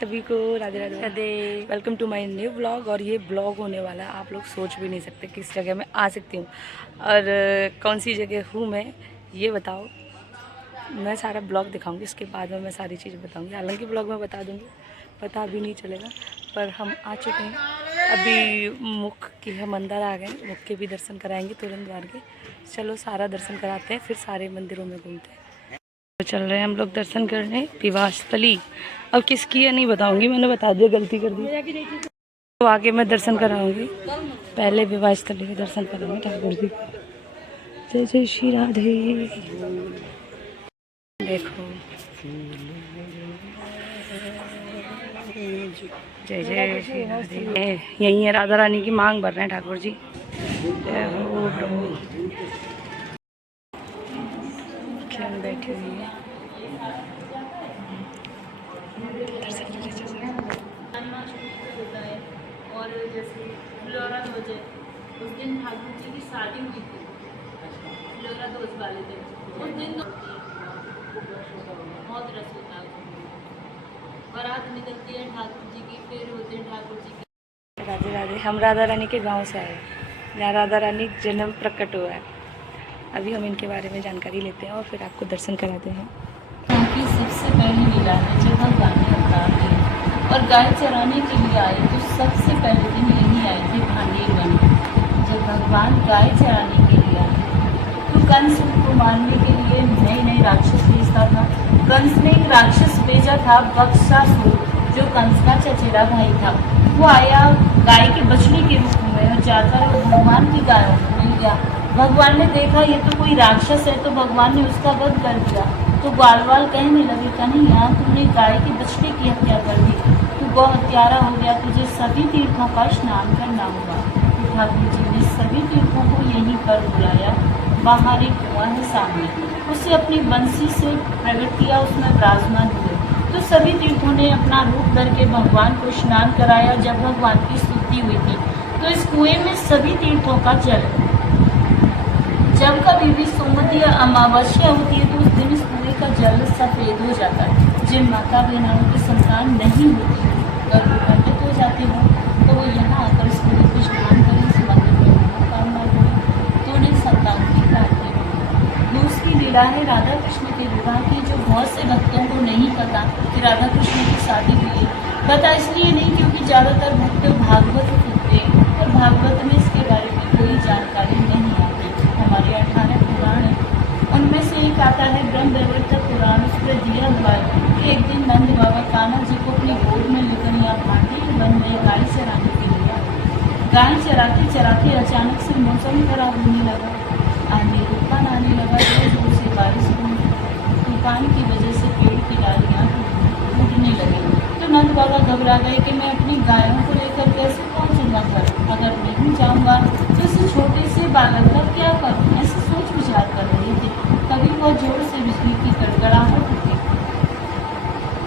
सभी को Radhe Radhe Radhe. Welcome to my new blog. और ये ब्लॉग होने वाला है, आप लोग सोच भी नहीं सकते किस जगह मैं आ सकती हूँ और कौन सी जगह हूँ मैं, ये बताओ। मैं सारा ब्लॉग दिखाऊंगी, इसके बाद में मैं सारी चीज़ बताऊंगी। हालांकि ब्लॉग में बता दूंगी, पता भी नहीं चलेगा। पर हम आ चुके हैं अभी, मुख के हम अंदर आ गए। मुख के भी दर्शन कराएंगे तुरंत द्वार के। चलो सारा दर्शन कराते हैं, फिर सारे मंदिरों में घूमते हैं। तो चल रहे हैं हम लोग दर्शन करने विवाह स्थली। अब किसकी है नहीं बताऊंगी, मैंने बता दिया, गलती कर दी। तो आगे मैं दर्शन कराऊंगी, पहले विवाह स्थली के दर्शन करेंगे ठाकुर जी। जय जय श्री राधे। देखो जय जय श्री राधे। यही है राधा रानी की मांग भर रहे हैं ठाकुर जी। जय हो प्रभु। बैठी हुई है। और जैसे फ्लोरा ध्वज उस दिन ठाकुर जी की शादी हुई थी, फ्लोरा ध्वज वाले दिन। उस दिन बहुत रस होता है, बारात निकलती है ठाकुर जी की, फिर होते हैं ठाकुर जी की। राधे राधे। हम राधा रानी के गांव से आए, जहाँ राधा रानी जन्म प्रकट हुआ है। अभी हम इनके बारे में जानकारी लेते हैं और फिर आपको दर्शन कराते हैं। क्योंकि सबसे पहली लीला है जब भगवान ने अवतार लिया और गाय चराने के लिए आए, तो सबसे पहले दिन यही आए थे भांडेर वन। जब भगवान गाय चराने के लिए आए तो कंस को मारने के लिए नए नए राक्षस भेजता था। कंस ने एक राक्षस भेजा था बक्सासुर, जो कंस का चचेरा भाई था। वो आया गाय के बछड़े के रूप में और जाकर भगवान की गायों को मिल गया। भगवान ने देखा ये तो कोई राक्षस है, तो भगवान ने उसका वध कर दिया। तो ग्वालवाल कहने लगे, कन्हैया तुमने गाय के बछड़े की हत्या कर दी, तू गौ हत्यारा हो गया, तुझे सभी तीर्थों का स्नान करना होगा। तो ठाकुर जी ने सभी तीर्थों को यहीं पर बुलाया। बाहर एक कुआं है सामने, उसे अपनी बंसी से प्रकट किया, उसमें विराजमान हुए। तो सभी तीर्थों ने अपना रूप धर के भगवान को स्नान कराया। जब भगवान की स्तुति हुई थी तो इस कुएं में सभी तीर्थों का जल, जब कभी भी सोमवती या अमावस्या होती है तो उस दिन इस कुएं का जल सफ़ेद हो जाता है। जिन माता बहनों की संतान नहीं होती, गर्भवती हो जाती हो, तो वो यहाँ आकर इस कुएं को स्नान करें, इस मंदिर में मनोकामना करें तो उन्हें संतान की प्राप्ति हो। दूसरी लीला है राधा कृष्ण के विवाह की, जो बहुत से भक्तों को नहीं पता कि राधा कृष्ण की शादी हुई है। पता इसलिए नहीं क्योंकि ज़्यादातर भक्त भागवत सुनते हैं और भागवत में इसके बारे में कोई जानकारी नहीं आती। हमारे 18 पुराण हैं, उनमें से एक आता है ब्रह्मवैवर्त पुराण। उस पर दिया हुआ है कि एक दिन नंद बाबा कान्हा जी को अपनी गोद में लेकर या भांडे बन में गाय चराने के लिए आए। गाय चराते चराते अचानक से मौसम खराब होने लगा, आंधी तूफान आने लगा, जोर से बारिश हुई। तूफान की वजह से पेड़ की डालियाँ टूटने लगी। तो नंद बाबा घबरा गए कि मैं अपनी गायों को लेकर कैसे पहुँचूंगा घर, अगर नहीं जाऊँगा तो इस छोटे से बालक का क्या करूँ, ऐसे सोच विचार कर रही थी। तभी वह जोर से बिजली की कड़कड़ाहट उठी,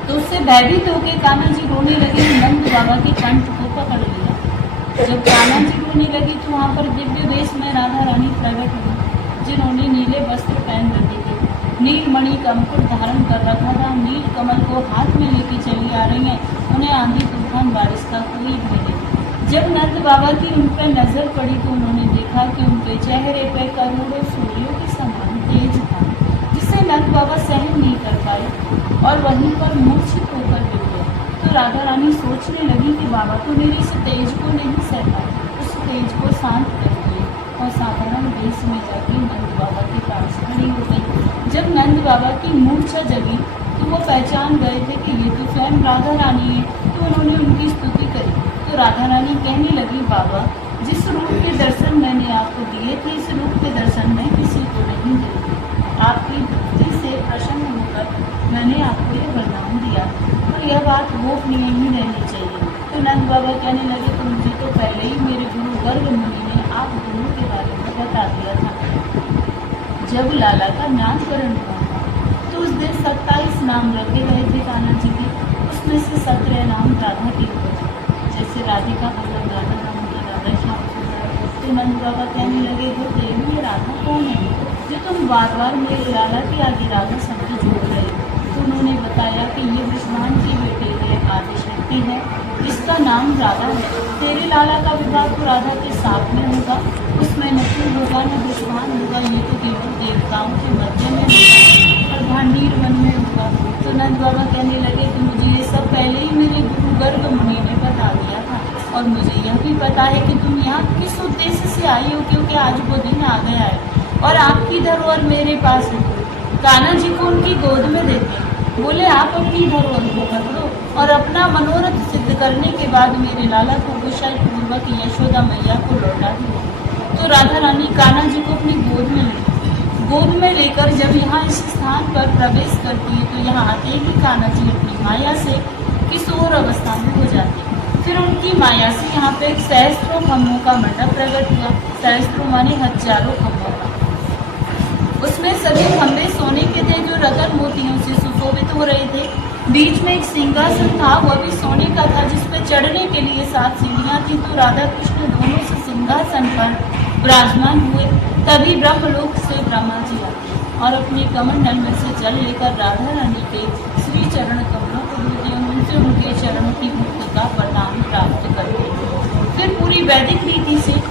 तो उससे भयभीत होकर कान्हा जी रोने लगे। नंद बाबा के कंठ को पकड़ लिया। जब कान्हा जी रोने लगी तो वहाँ पर दिव्य वेश में राधा रानी प्रकट हुई, जिन्होंने नीले वस्त्र पहन रखे थे, नील मणि का मुकुट धारण कर रखा था, नील कमल को हाथ में लेके चली आ रही हैं। उन्हें आंधी तूफान बारिश का कोई भय नहीं। जब नंद बाबा की उन पर नजर पड़ी तो उन्होंने देखा कि उनके चेहरे पर करोड़ों सूर्यों के समान तेज था, जिसे नंद बाबा सहन नहीं कर पाए और वहीं पर मूर्छित होकर गिर गए। तो राधा रानी सोचने लगी कि बाबा तो मेरे इस तेज को नहीं सह पाए, उस तेज को शांत कर दिए और साधारण वेश में जाके नंद बाबा के पास खड़ी हो गई। जब नंद बाबा की मूर्छा जगी तो वो पहचान गए थे कि ये तो स्वयं राधा रानी है। तो उन्होंने उनकी स्तुति करी। तो राधा रानी कहने लगी, बाबा जिस रूप के दर्शन मैंने आपको दिए थे, इस रूप के दर्शन मैं किसी को नहीं देती। आपकी भक्ति से प्रसन्न होकर मैंने आपको ये वरदान दिया और यह बात गोपनीय ही रहनी चाहिए। तो नंद बाबा कहने लगे, तो मुझे तो पहले ही मेरे गुरु गर्ग मुनि ने आप दोनों के बारे में बता दिया था। जब लाला का नामकरण हुआ था तो उस दिन 27 नाम रखे गए थे कान्हा जी के, उसमें से 17 नाम राधा के हुए। जैसे राधिका मतलब राधा नाम की राधा श्याम सुंदर। तो नंद बाबा कहने लगे, हो देवी ये राधा कौन है जो तुम बार बार मेरे लाला के आगे राधा शब्द जोड़ रहे हो। तो उन्होंने बताया कि ये विश्वान के बेटे हैं आदिशक्ति। लड़की है जिसका नाम राधा है। तेरे लाला का विवाह तो राधा के साथ में होगा, उसमें न फूल होगा न दुश्मन होगा, ये तो केवल देवताओं के मध्य में होगा और भांडीर वन में होगा। तो नंद बाबा कहने लगे कि मुझे ये सब पहले ही मेरे गुरु गर्ग मुनि ने बता दिया था और मुझे यह भी पता है कि तुम यहाँ किस उद्देश्य से आई हो, क्योंकि आज वो दिन आ गया है और आपकी धरोहर मेरे पास है। कान्हा जी को उनकी गोद में देते बोले, आप अपनी धरोहर को पकड़ो और अपना मनोरथ सिद्ध करने के बाद मेरे लाला को कुशल पूर्वक यशोदा मैया को लौटा दिया। तो राधा रानी कान्हा जी को अपनी गोद में लेकर जब यहाँ इस स्थान पर प्रवेश करती है तो यहाँ आते ही कान्हा जी अपनी माया से किशोर अवस्था में हो जाती है। फिर उनकी माया से यहाँ पे एक सहस्त्रों खम्भों का मंडप प्रकट हुआ। सहस्त्रों माने हजारों खम्भों का। उसमें सभी खम्भे सोने के थे जो रतन मोतियों से सुशोभित हो रहे थे। बीच में एक सिंहासन था, वह भी सोने का था, जिस पर चढ़ने के लिए 7 सीढ़ियाँ थी। तो राधा कृष्ण दोनों से सिंहासन पर विराजमान हुए। तभी ब्रह्मलोक से ब्रह्मा जी आए और अपने कमंडल में से जल लेकर राधा रानी के श्री चरण कमलों को धोते उनसे उनके चरणों की मुक्ति का वरदान प्राप्त करते। फिर पूरी वैदिक रीति से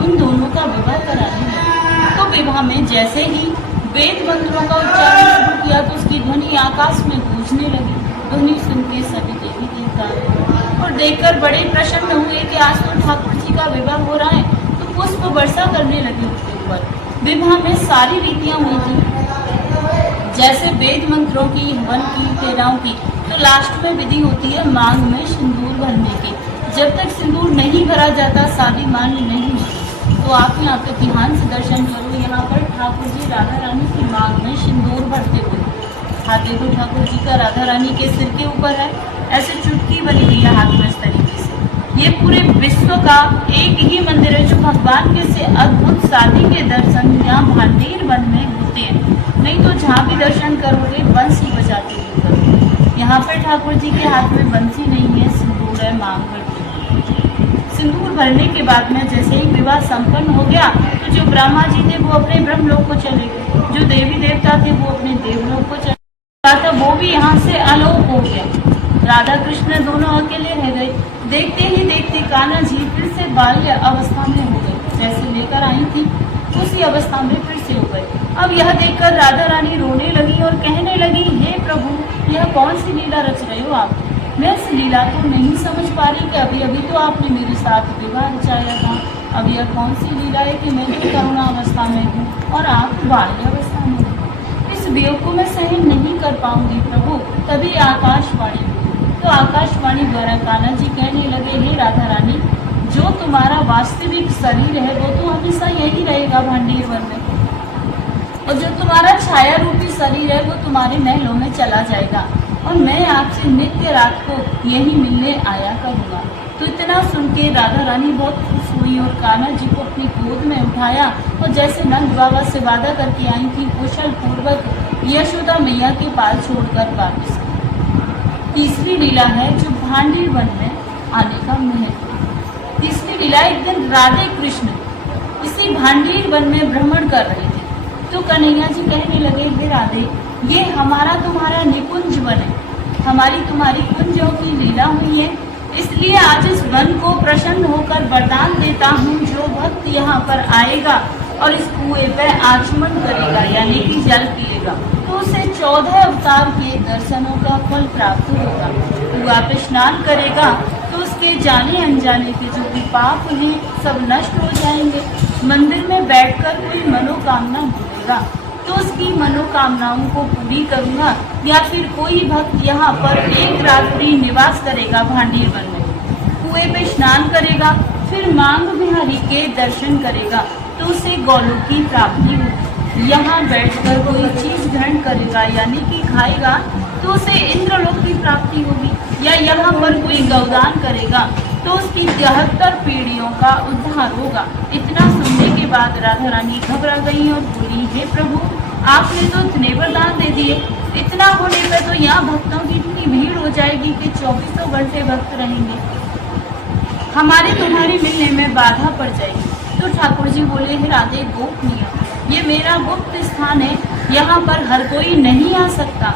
उन दोनों का विवाह कराने लगे। तो विवाह में जैसे ही वेद मंत्रों का उच्चारण शुरू किया तो उसकी ध्वनि आकाश में गूंजने लगी। ध्वनि सुन के सभी देवी देवता और देखकर बड़े प्रसन्न हुए कि आज तो ठाकुर जी का विवाह हो रहा है, तो पुष्प वर्षा करने लगे उसके ऊपर। विवाह में सारी रीतियां हुई थी, जैसे वेद मंत्रों की, हवन की, फेराओं की। तो लास्ट में विधि होती है मांग में सिंदूर भरने की। जब तक सिंदूर नहीं भरा जाता शादी मान्य नहीं होती। तो आप यहाँ पे ध्यान से दर्शन करो। यहाँ पर ठाकुर जी राधा रानी की मांग में सिंदूर भरते हुए, हाथ देखो ठाकुर जी का राधा रानी के सिर के ऊपर है, ऐसे चुटकी बनी हुई है हाथ में इस तरीके से। ये पूरे विश्व का एक ही मंदिर है जो भगवान के से अद्भुत शादी के दर्शन यहाँ भांडीर वन में होते हैं। नहीं तो जहाँ भी दर्शन करोगे बंसी बजाते हुए करोगे। यहाँ पर ठाकुर जी के हाथ में बंसी नहीं है, सिंदूर है, मांग भरती। सिंदूर भरने के बाद में जैसे ही विवाह संपन्न हो गया तो जो ब्रह्मा जी थे वो अपने ब्रह्मलोक को चले गए, जो देवी देवता थे वो अपने देवलोक को चले गए, था वो भी यहाँ से आलोक हो गया। राधा कृष्ण दोनों अकेले रह गए। देखते ही देखते कान्हा जी फिर से बाल्य अवस्था में हो गए, जैसे लेकर आई थी उसी अवस्था में फिर से हो गए। अब यह देखकर राधा रानी रोने लगी और कहने लगी, हे प्रभु, यह कौन सी लीला रच रहे हो आप? मैं इस लीला को नहीं समझ पा रही कि अभी अभी तो आपने मेरे साथ विवाह रचाया था, अब यह कौन सी लीला है कि मैं तो करुणा अवस्था में हूँ और आप बाल्य अवस्था में हूँ। इस वियोग को मैं सहन नहीं कर पाऊंगी प्रभु। तभी आकाशवाणी, तो आकाशवाणी द्वारा कान्हा जी कहने लगे, हे राधा रानी, जो तुम्हारा वास्तविक शरीर है वो तो हमेशा यही रहेगा भांडीर वन में, और जो तुम्हारा छाया रूपी शरीर है वो तुम्हारे महलों में चला जाएगा और मैं आपसे नित्य रात को यही मिलने आया करूँगा। तो इतना सुन के राधा रानी बहुत खुश हुई और कान्हा जी को अपनी गोद में उठाया और जैसे नंद बाबा से वादा करके आई थी कुशल पूर्वक यशोदा मैया के पास छोड़कर वापस। तीसरी लीला है जो भांडीर वन में आने का महत्व। तीसरी लीला, एक दिन राधे कृष्ण इसी भांडीर वन में भ्रमण कर रहे थे तो कन्हैया जी कहने लगे, हे राधे, ये हमारा तुम्हारा निकुंज वन है, हमारी तुम्हारी कुंजों की लीला हुई है, इसलिए आज इस वन को प्रसन्न होकर वरदान देता हूँ, जो भक्त यहाँ पर आएगा और इस कुएं पर आचमन करेगा यानी कि जल पिएगा तो उसे 14 अवतार के दर्शनों का फल प्राप्त होगा। कुआं पे स्नान करेगा तो उसके जाने अनजाने के जो भी पाप हैं सब नष्ट हो जाएंगे। मंदिर में बैठकर कोई मनोकामना बोलेगा तो उसकी मनोकामनाओं को पूरी करूँगा। या फिर कोई भक्त यहाँ पर एक रात्रि निवास करेगा भांडीर वन में, कुएं पे स्नान करेगा, फिर मांग बिहारी के दर्शन करेगा तो उसे गौलोक की प्राप्ति होगी। यहाँ बैठकर कोई चीज ग्रहण करेगा यानी कि खाएगा तो उसे इंद्रलोक की प्राप्ति होगी। या यहाँ पर कोई गौदान करेगा तो उसकी 73 पीढ़ियों का उद्धार होगा। इतना सुनने के बाद राधा रानी घबरा गई और बोली, हे प्रभु, आपने तो इतने वरदान दे दिए, इतना होने पर तो यहाँ भक्तों की इतनी भीड़ हो जाएगी कि 24 घंटे भक्त रहेंगे, हमारे तुम्हारे मिलने में बाधा पड़ जाएगी। तो ठाकुर जी बोले, हे राधे गोपनीय, ये मेरा गुप्त स्थान है, यहाँ पर हर कोई नहीं आ सकता।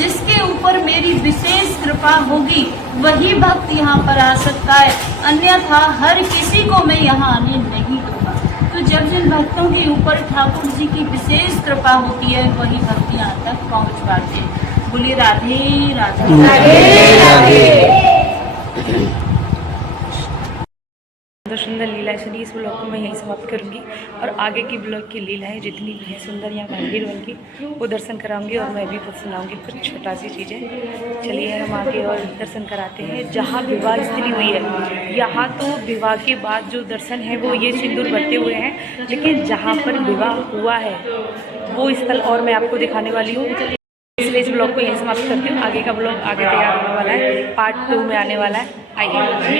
जिसके ऊपर मेरी विशेष कृपा होगी वही भक्त यहाँ पर आ सकता है, अन्यथा हर किसी को मैं यहाँ आने नहीं दूंगा। तो जब जिन भक्तों के ऊपर ठाकुर जी की विशेष कृपा होती है वही भक्त यहाँ तक पहुँच पाते हैं। बोलिए राधे राधे राधे राधे। सुंदर सुंदर लीलाएं सुनी। इस ब्लॉग को मैं यहीं समाप्त करूंगी और आगे की ब्लॉग की लीलाएं जितनी भी हैं सुंदर या मंदिर उनकी वो दर्शन कराऊंगी और मैं भी खुद सुनाऊंगी कुछ छोटा सी चीज़ें। चलिए हम आगे और दर्शन कराते हैं। जहाँ विवाह स्त्री हुई है यहाँ तो विवाह के बाद जो दर्शन है वो ये सिंदूर भरते हुए हैं, लेकिन जहाँ पर विवाह हुआ है वो स्थल और मैं आपको दिखाने वाली हूँ। इसलिए इस ब्लॉग को यहीं समाप्त करती हूँ। आगे का ब्लॉग आगे तैयार होने वाला है, पार्ट 2 में आने वाला है। आइए।